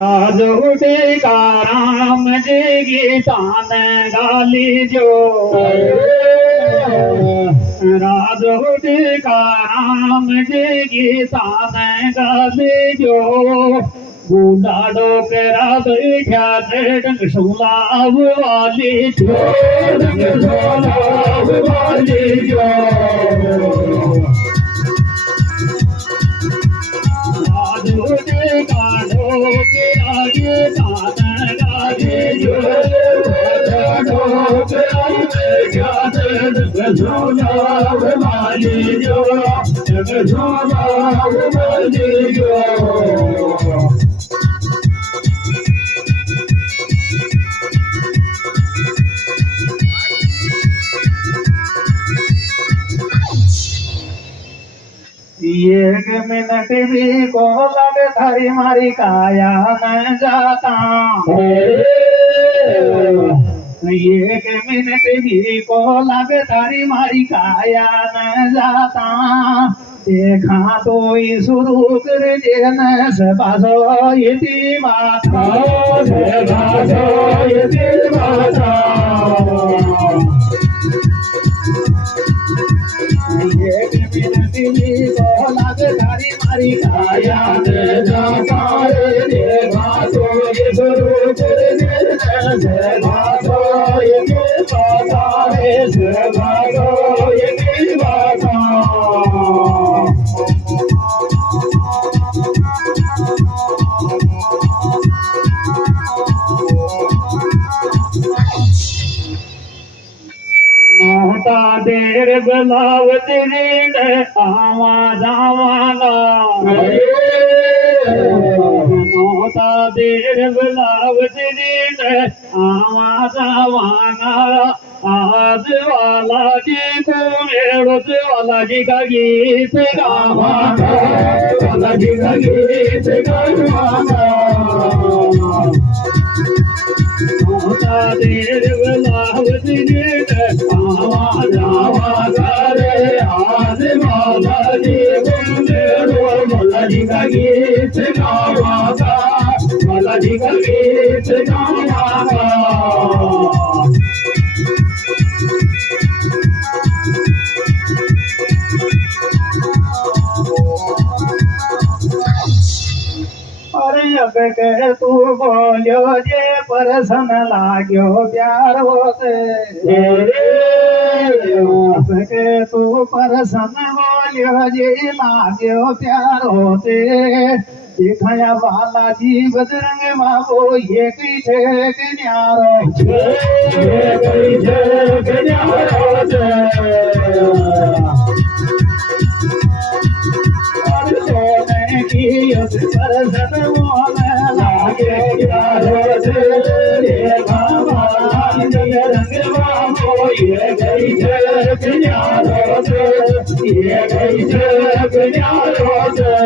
राज उठे का राम जी गीतान गाली जो राज उठे का राम जी गीतान गाली जो बूढ़ा डोकरा बैठा डंग सुलाव वाली जो डंग सुलाव वाली जो राज उठे का एक मिनट भी को लग थारी मारी काया न जाता एक मिनट भी को लग थारी मारी काया न जाता देखा तो शुरू कर देना सबासो यति माता सबासो यति माता एक मिनट भी को लग थारी मारी काया न जाता देखा तो शुरू कर देना सबासो यति माता सबासो यति माता मोटा देर बलावत रीड आवा जावाना मोटा देर बलावत रीड आवा जावाना आज वाला जी को मेरुत वाला जी का गीत गावाना वाला जी का गीत गावाना मोटा देर बलावत रीड आवा जावाना रे आज वाला जी को मेरुत वाला जी का गीत गावाना वाला जी का गीत गावाना अरे अब के तू बोलियो जे परसन लाग्यो प्यार होते अब के तू परसन बोलियो जे लाग्यो प्यार होते दिखाया वाला जी बजरंग बाबू ये कई छे के न्यारो ये कई छे के न्यारो की परसन मोने लागे प्यारो से बाबा रंग बाबू ये गई जग न्यारो से ये गई जग न्यारो से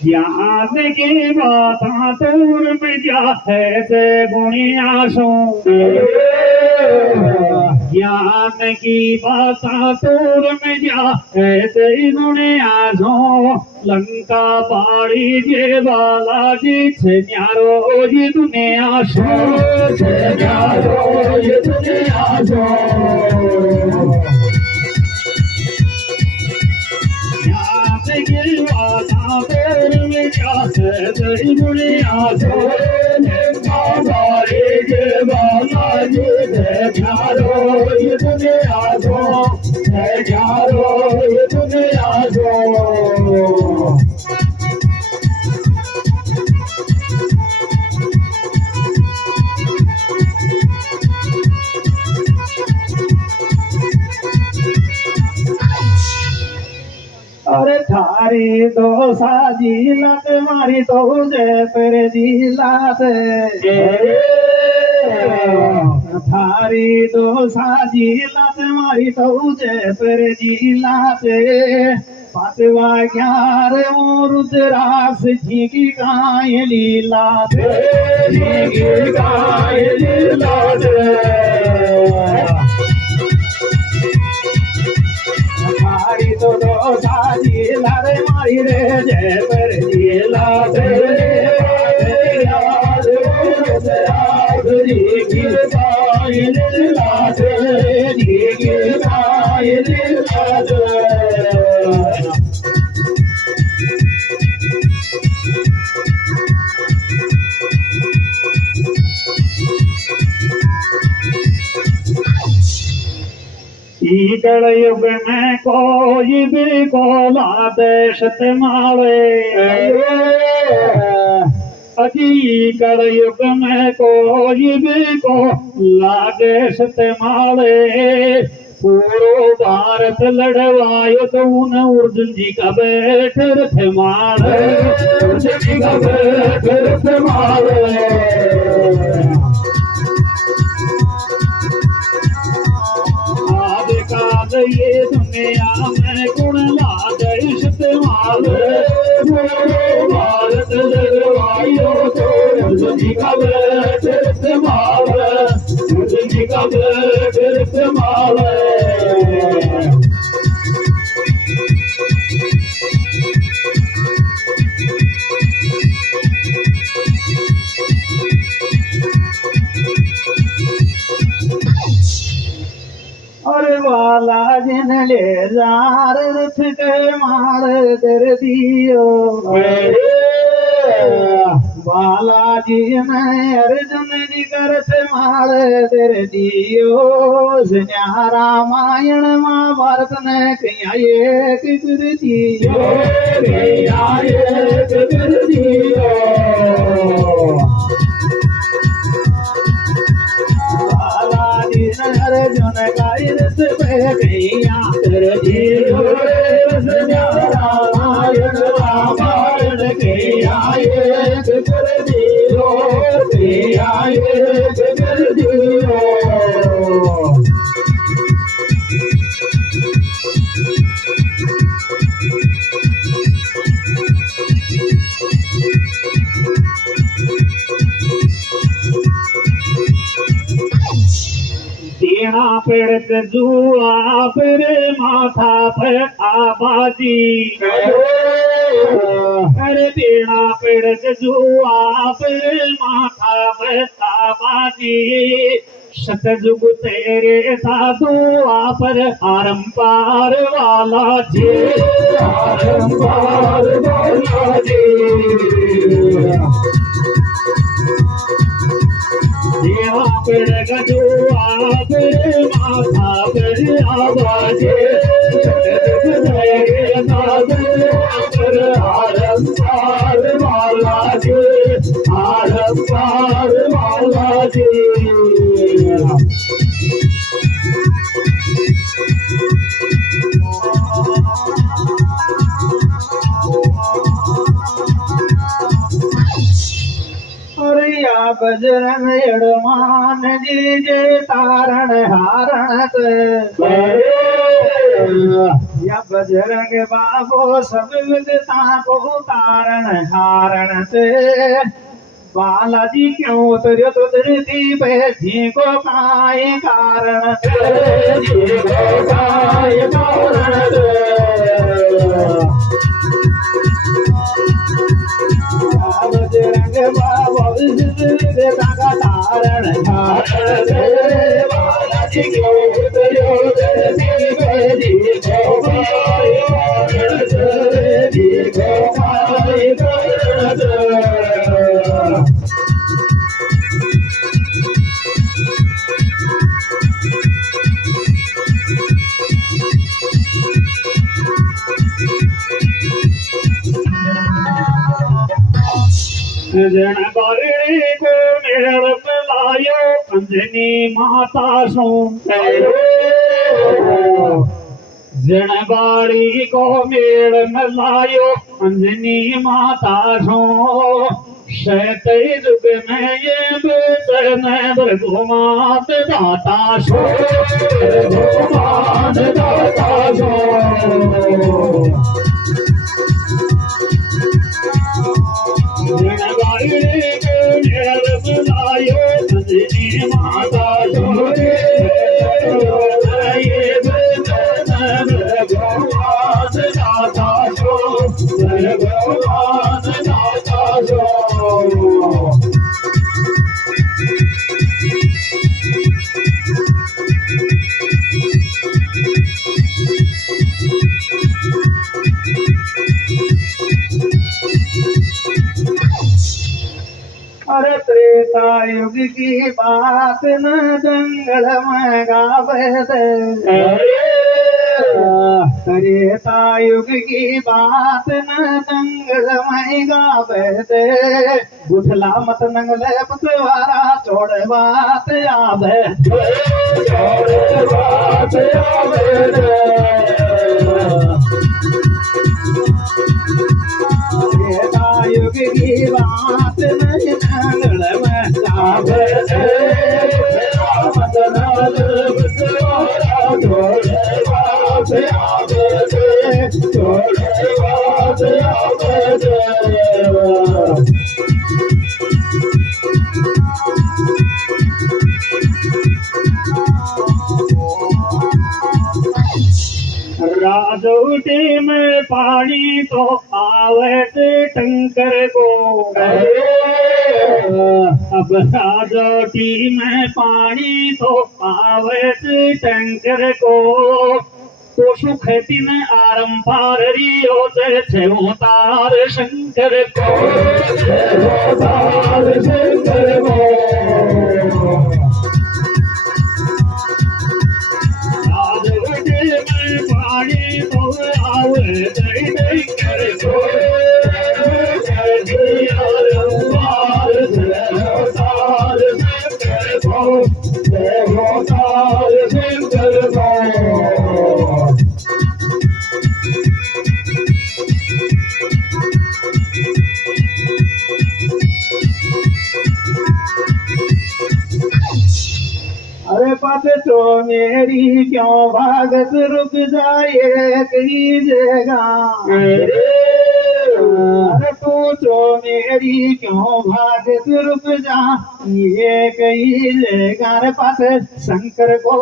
ज्ञान की बात तूर में जाते थे गुणिया सो ज्ञान की बात तूर में जाते थे गुणिया सो लंका पाड़ी जे बाला जी से न्यारो जी दुनिया सो से न्यारो जी दुनिया सो दुनिया सो बाबा रे जे बाला जी से न्यारो ये दुनिया सो है न्यारो ये दुनिया सो अरे थारी तो साजी लत मारी तो जे पर जिलात थारी तो साजी लत मारी तो जे पर जिलात पातवा ग्यार रुद्राक्ष झीकी गाय लीला झीकी गाय लीला कलयुग में कोई भी कोला देश मारे अजी कलयुग में कोई भी को लादेश मारे पूरो भारत लड़वायो तो उन अर्जुन जी का बैठ रथ मारे अर्जुन जी का बैठ रथ मारे ये दुनिया में गुण लादेश मारे भारत लड़वायो तो अर्जुन जी का बैठ रथ मारे अर्जुन जी का बैठ रथ मारे अरे वाला जिन ले जार रथ के मार कर दियो बालाजी ने अर्जुन जी करत मार कर दियो रामायण महाभारत ने कहिया एक कर दियो कर दियो अर्जुन का रस पे गैया कर दियो रामायण रामायण गैया एक कर दियो गैया एक कर दियो देना पेड़ जुआ फिर माथा पर आबादी अरे देना पेड़ जुआ फिर माथा पर आबादी सतजुग तेरे साधु पर आरंपार वाला जी आरंपार वाला जी देवा पेड़ गजुआ फिर माथा पर आवाजे पर आरंपार वाला जी आरंपार वाला जी बजरंग हनुमान जी जे तारण हारण या बजरंग बाबो सब विदता को तारण हारण ते बालाजी क्यों उतरियो तो धरती पे जी को काय कारण जी को काय कारण बजरंग बाबा का तारण हारण बालाजी क्यों उतरियो धरती पे जी को काय कारण जी को काय कारण जन बारी को मेल लायो अंजनी माता सो जन बाड़ी को मेल लायो अंजनी माता सो शत युग में ये बेचन भगवान दाता सो भगवान दाता सो माता अरे त्रेता युग की बात न जंगल में गावे त्रेता युग की बात न दंगलमय गावते उठला मत नंगले पतवारा छोड़ बात आवे छोड़ बात आवे त्रेता युग की बात न दंगलमय गावते मत नंगले पतवारा छोड़ बात आवे छोड़ बात आवे राजोटी में पानी तो आवे टंकर को अब राजोटी में पानी तो आवे टंकर को तो सुखती में आरम पार रियो से तार शंकर को तार शंकर को पानी तो आवे टंकर को तार शंकर को तार शंकर को अरे पत तो मेरी क्यों भागत रुक जाए कहीं जगह अरे तो मेरी क्यों भागत रुक जा ये कहीं जगह पास शंकर को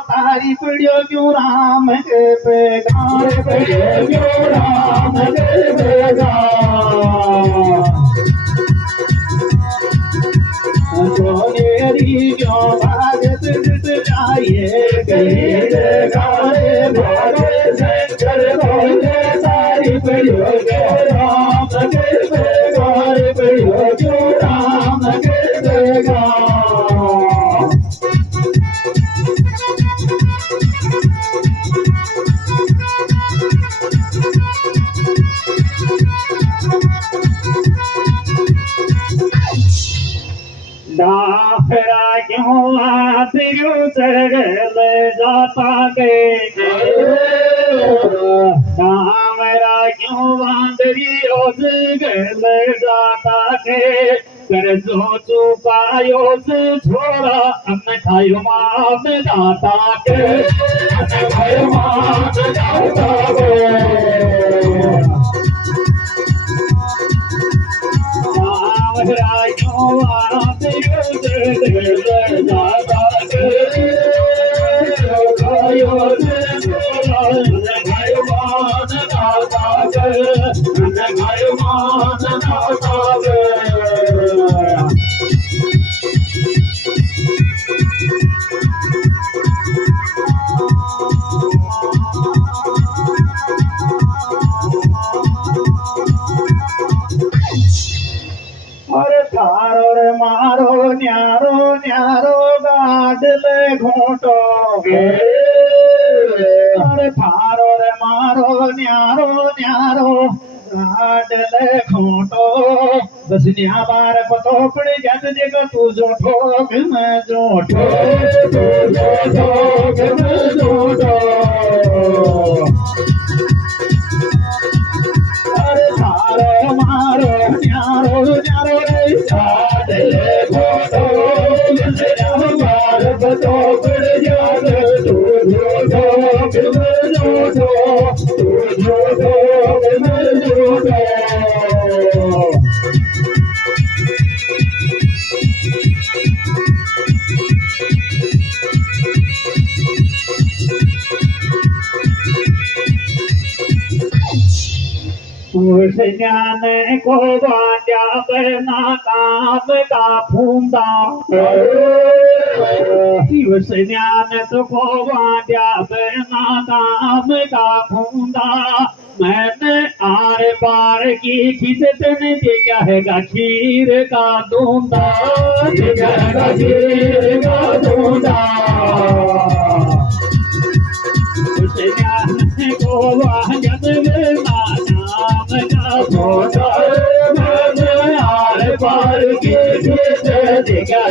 तारी पड़ियो क्यों राम के पैगाम पड़ियो क्यों राम के पैगाम तो मेरी क्यों भागत रुक जाए कहीं गारे भागे शंकर भोले तारी पड़ियो क्यों राम के पैगाम पड़ियो क्यों राम के पैगाम दाखरा क्यों आतियो चले जाता के दामरा क्यों बांधरियो चले जाता के कर जो चुकायो से छोड़ा अन्न खायो मात दाता के अन्न खायो मात दाता के अरे थारो रे मारो न्यारो न्यारो गाडले घोटो अरे थारो रे मारो न्यारो न्यारो गाडले घोटो बस न्या बार पतो पड़ जत जग तू जो ठोक मैं जो ठोक मैं जो अरे थारो मारो न्यारो न्यारो रे गाडले घोटो बस न्या बार पतो पड़ जत तू जो ठोक मैं जो ठोक मैं जो उस ज्ञान को बांधा बना काम का फूंदा उस ज्ञान को बांधा बना काम का फूंदा मैंने आर पार की खिचतन देखा है खीर का दूंदा देखा है खीर का दूंदा ज्ञान को वाजन ना नाम का फोटा मन आर पार के दिखा